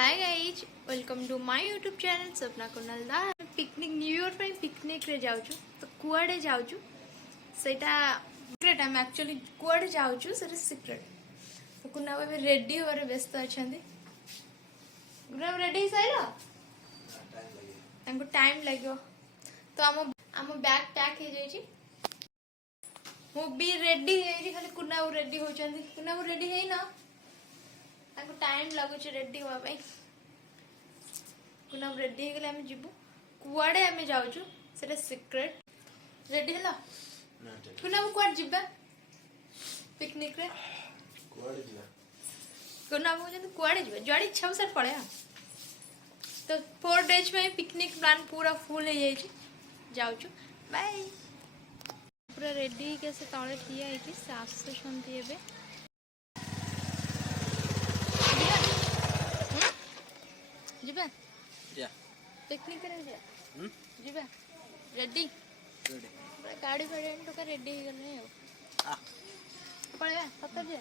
Hi guys welcome to my YouTube channel Sapna Kunal Das. Picnic new year पे picnic रे जाउछु तो कुआडे जाउछु सेटा सीक्रेट। हम एक्चुअली कुआडे जाउछु सेटा सीक्रेट। तो कुना बाबा रेडी होरे व्यस्त अछंदी। गुना रेडी सैलो हमको टाइम लागो तो हम बैग पैक हे जाई छी। मो भी रेडी हे छी, खाली कुना रेडी हो चंदी। कुना रेडी हे ना ताको टाइम लागुच रेडी हुआ भाई। कुना रेडी हो गले हम जीवु कुआडे हम जाउछु सेटा सीक्रेट। रेडी हला कुना कुआड जिबा पिकनिक रे कुआडे जिबा कुना जंतु कुआडे जिबा जड़ी इच्छा सर पड़े। तो 4 डेज में पिकनिक प्लान पूरा फुल हो जाई छी। जाउछु बाय। पूरा रेडी कैसे तळे ठिया है कि सास सुनती एबे जिबा जा पिकनिक करे जा जिबा रेडी गाड़ी फाड़ी तो का रेडी हो गले आ पळे सतर जे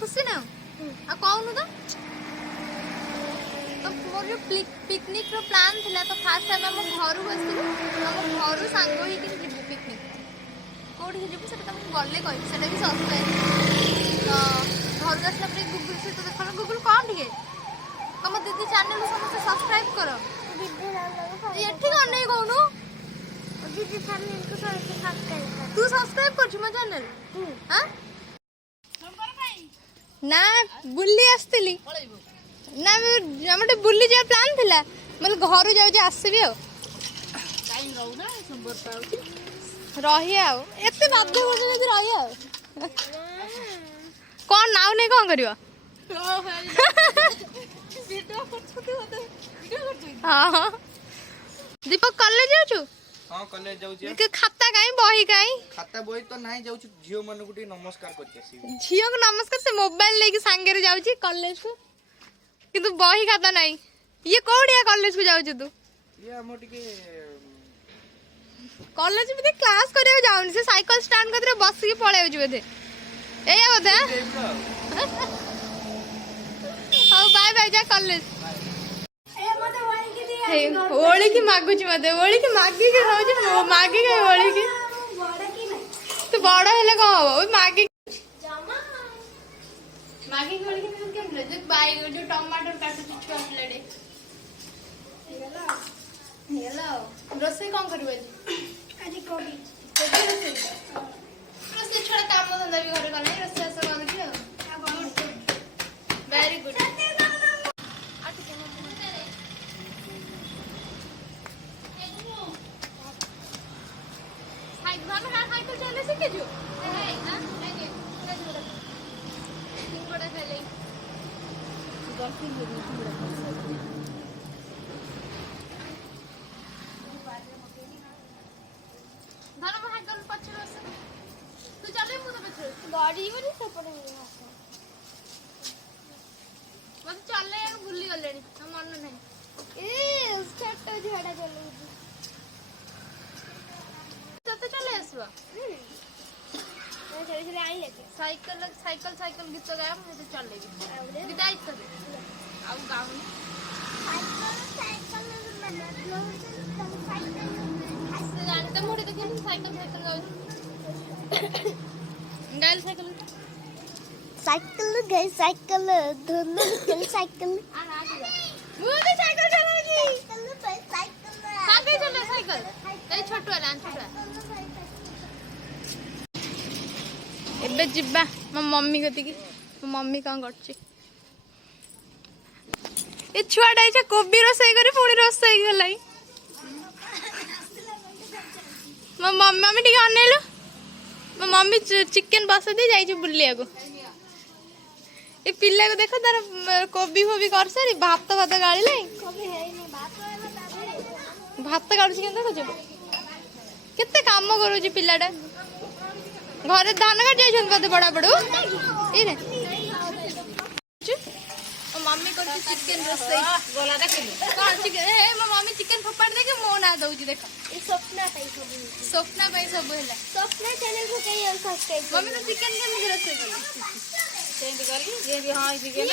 खुशी ना आ कौन तो मोर जो पिकनिक रो प्लान थिला तो फास्ट टाइम हम घर बसलु हम घर सांग ही कि जिबु पिकनिक कोठी जिबु सेटा तुम गल्ले कहि सेटा भी सब्सक्राइब तो घर गसला पर गूगल से तो देखो गूगल कौन ठीक है तुम दीदी चैनल समस्त सब्सक्राइब करो दीदी ये ठीक नहीं कहनु दीदी चैनल को सब्सक्राइब कर तू सब्सक्राइब कर छ चैनल हां ना बुल्ली आसतिली ना हमटे बुल्ली जा प्लान थिला मतलब घर जाउ जे आसीबी आ टाइम रहू ना संबर पाउची रही आ एते बाध्य हो जे रही आ कोन नाउ नै कोन करियो वीडियो करछुती होते वीडियो करछुती हां दीपक कॉलेज जाउ छु हां कॉलेज जाउ छी के खाता काई बही काई खाता बही तो नाही जाउ छु झियो मन गुटी नमस्कार करके आसी झियो को नमस्कार से मोबाइल लेके संगे रे जाउ छी कॉलेज को किंतु बही खाता नहीं। ये कोडिया कॉलेज को जाउ छु तू ये हम टिके कॉलेज में क्लास करे जाउनी से साइकिल स्टैंड कतरे बस के पळे छु बदे एया बता हां बाय बाय जा कॉलेज ए मते ओळी की दिया ओळी की मागु छु मते ओळी की मागी के हो जे मागी के ओळी की बड़ा की नहीं तू बड़ा हेले को हो मागी जामा मागी के ओळी के केम ले जो बाई जो टमाटर काटु छु छोट लडे हेलो रोसे कोन करबे आज कोबी रोसे छोड़ा काम धंधा भी घर करने रोसे ऐसा करू छी वेरी गुड साइकिल चले सीखे जो तू चले गाड़ी चले भूली गले मन नहीं झड़ा चले चले आसवा साइकिल साइकिल साइकिल गीत गाया मुझे चलेगी विदाई कर आउ गाउनी जानते मोड़ी देखिए साइकिल साइकिल गाउनी गाइल साइकिल साइकिल गई साइकिल दोनों गई साइकिल मुझे साइकिल चलाएगी साइकिल आगे चले साइकिल ए छोट वाला एबे जिब्बा मो मम्मी कति की मो मम्मी का करछि ए छुआडा इछा कोबी रोसई करी पुणी रोसई गलाई मो मम्मी ठीक अनेलो मो मम्मी चिकन बसा दे जाई बुलिया को ए पिल्ला को देखो तार कोबी फोबी कर सारी भात भात गाड़ी लाई भात गाड़ी केन देखो केते काम करूची पिलाटा घरे धान काट जाइछन बोधे बड़ा बड़ू इरे मम्मी कर चिकन रोसई गोला देखिलु कोन चिकन ए मो मम्मी चिकन फोपाड़ दे के मो ना दउची देख ये स्वप्ना टाइप सब स्वप्ना भाई सब हैला स्वप्ना चैनल को कहीं और सब्सक्राइब मम्मी तो चिकन के मुझे रोसई सेंड करी जे भी हां चिकन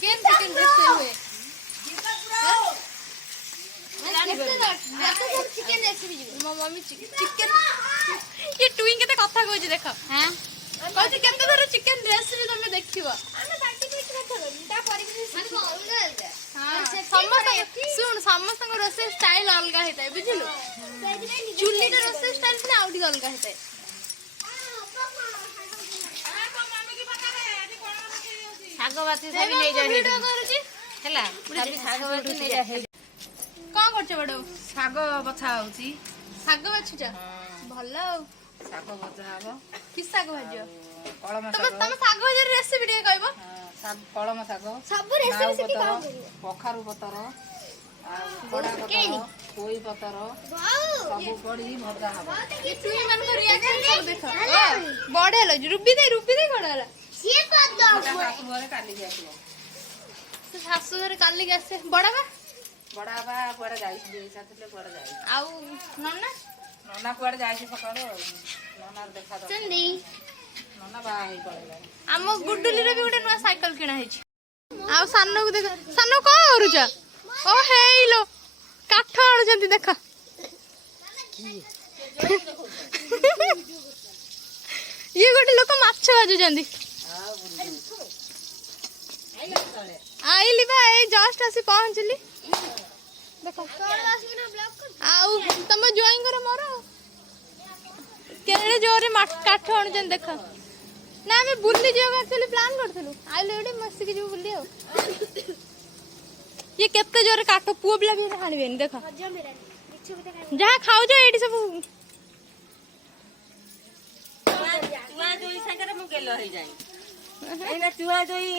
केन चिकन रोसई हुए चिकन रेसिपी मो मम्मी चिकन ये टुइंग के कथा कहू देख हां कहू केते धर चिकन रेसिपी तुम देखिबो ଆମେ ସାର୍ଟିଫିକେଟ ରଖର ତା ପରେ ମାନେ ଅଲଗା ଅଲଗା ସମସ୍ତ ଶୁଣ ସମସ୍ତଙ୍କ ରୋଷେଇ ଷ୍ଟାଇଲ ଅଲଗା ହେଇଥାଏ ବୁଝିଲୁ ଚୁଲିର ରୋଷେଇ ଷ୍ଟାଇଲ ପୁଣି ଆଉ ଟିକେ ଅଲଗା ହେଇଥାଏ ଶାଗ ବାତି ସବୁ ନେଇ ଯାଇ ଭିଡିଓ କରୁଛି ହେଲା ଖାଲି ଶାଗ ବାତି ନେଇ ଯାଇ କଣ କରୁଛ ବଡ ଶାଗ ବଛା ହଉଛି ଶାଗ ବାଛୁଛ ଭଲ ଆଉ ଶାଗ ଭଜା ହବ କି ଶାଗ ଭାଜିବ କଳମ ତମେ ଶାଗ ତମ ଶାଗ ଭାଜିର ରେସିପି ଟିକେ କହିବ କଳମ ଶାଗ ସବୁ ରେସିପି ଶିଖି କଣ କରିବ କଖାରୁ ପତର ଆଉ କଡା ପତର ପୋଇ ପତର ସବୁ ପଡି ଭଜା ହବ ଟୁଇ ମାନଙ୍କ ରିଆକ୍ସନ ସବୁ ଦେଖ ବଢିଆ ଲାଗୁଛି ରୁବି ଦେ କଣ ହେଲା ସିଏ କରିଦବ ଶାଶୁ ଘରେ କାଲିକି ଆସିବ ସେ ଶାଶୁ ଘରେ କାଲିକି ଆସେ ବଡ ବା ବଡ ବାବା କୁଆଡେ ଯାଇଛନ୍ତି ସାଥିରେ କୁଆଡେ ଯାଇଛି ଆଉ ନନା ନନା କୁଆଡେ ଯାଇଛି ସକାଳୁ ଆଉ ନନାର ଦେଖା ଦରକାର ଚନ୍ଦି ନନା ବାହା ହେଇ ପଳେଇଲାଣି ଆମ ଗୁଡୁଲିର ବି ଗୋଟେ ନୂଆ ସାଇକେଲ କିଣା ହେଇଛି ଆଉ ସାନକୁ ଦେଖ ସାନ କଣ କରୁଛ ଓ ହେଇଲୋ କାଠ ଆଣୁଛନ୍ତି ଦେଖ ଇଏ ଗୋଟେ ଲୋକ ମାଛ ଭାଜୁଛନ୍ତି ଆଇଲି ବା ଏଇ ଜଷ୍ଟ ଆସି ପହଞ୍ଚିଲି ଦେଖ ଆଉ ତମ ଜୋଇଙ୍କର ମୋର କେଡ଼େ ଜୋରରେ କାଠ ଆଣୁଛନ୍ତି ଦେଖ ନା ଆମେ ବୁଲି ଯିବାକୁ ଆକ୍ଚୁଆଲି ପ୍ଲାନ୍ କରିଥିଲୁ ଆଇଲୁ ଏଠି ମିଶିକି ଯିବୁ ବୁଲି ଆଉ ଇଏ କେତେ ଜୋରରେ କାଠ ପୁଅ ପିଲା ବି ହାଣିବେନି ଦେଖ ଯାହା ଖାଉଛ ଏଇଠି ସବୁ ଚୁଆ ଜୋଇ ସାଙ୍ଗରେ ମୁଁ ଗେଲ ହେଇଯାଏ ଏଇନା ଚୁଆ ଜୋଇ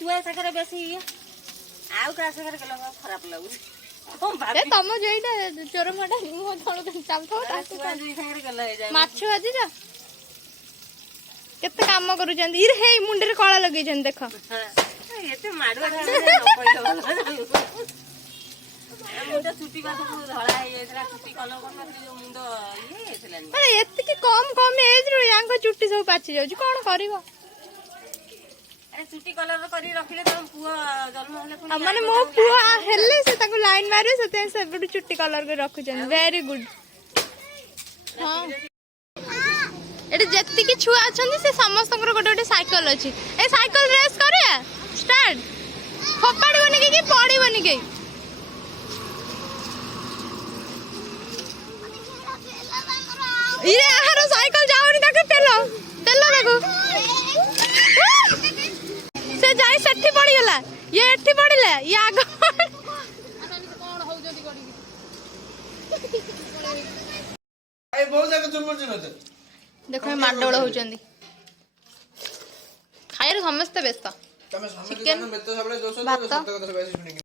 ଚୁଆ ସାଙ୍ଗରେ ବେଶୀ ଆଉ କାହା ସାଙ୍ଗରେ ଗେଲ ଖରାପ ଲାଗୁଛି ଏ ତମ ଜୋଇଟା ଚୋର ଫଟା ମୁହଁ ତଳୁ ଚାଲୁଥିବ ଚୁଆ ଜୋଇ ସାଙ୍ଗରେ ଗେଲ ହେଇଯାଏ ମାଛ ଭାଜିଛ କେତେ କାମ କରୁଛନ୍ତି ଇରେ ହେଇ ମୁଣ୍ଡରେ କଳା ଲଗେଇଛନ୍ତି ଦେଖ ଏତେ ମାଡୁଆ ମୁଣ୍ଡ ଚୁଟି ପାଖକୁ ଧଳା ହେଇଯାଇଥିଲା ଚୁଟି କଲର କରିନଥିଲି ଯୋଉ ମୁଣ୍ଡ ଇଏ ହେଇଥିଲାନି ଆରେ ଏତିକି କମ ଏଜରୁ ୟାଙ୍କ ଚୁଟି ସବୁ ପାଚି ଯାଉଛି କଣ କରିବ ଆରେ ଚୁଟି କଲର କରି ରଖିଲେ ତମ ପୁଅ ଜନ୍ମ ହେଲେ ପୁଣି ମାନେ ମୋ ପୁଅ ହେଲେ ସେ ତାକୁ ଲାଇନ ମାରିବେ ସେଥିପାଇଁ ସେବେଠୁ ଚୁଟି କଲର କରି ରଖୁଛନ୍ତି ଭେରି ଗୁଡ ହଁ ଏଠି ଯେତିକି ଛୁଆ ଅଛନ୍ତି ସେ ସମସ୍ତଙ୍କର ଗୋଟେ ଗୋଟେ ସାଇକେଲ ଅଛି ଏ ସାଇକେଲ ରେସ୍ କରିବା ଷ୍ଟାର୍ଟ ଫୋପାଡ଼ିବନି କି ପଡ଼ିବନି କେହି ଇରେ ଆହାର ସାଇକେଲ ଯାଉନି ତାକୁ ପେଲ ତାକୁ ସେ ଯାଇ ସେଠି ପଡ଼ିଗଲା ଇଏ ଏଠି ପଡ଼ିଲା ଇଏ ଆଗ ଦେଖ ମାଡଗୋଳ ହଉଛନ୍ତି ଖାଇବାରେ ସମସ୍ତେ ବ୍ୟସ୍ତ ଚିକେନ ଭାତ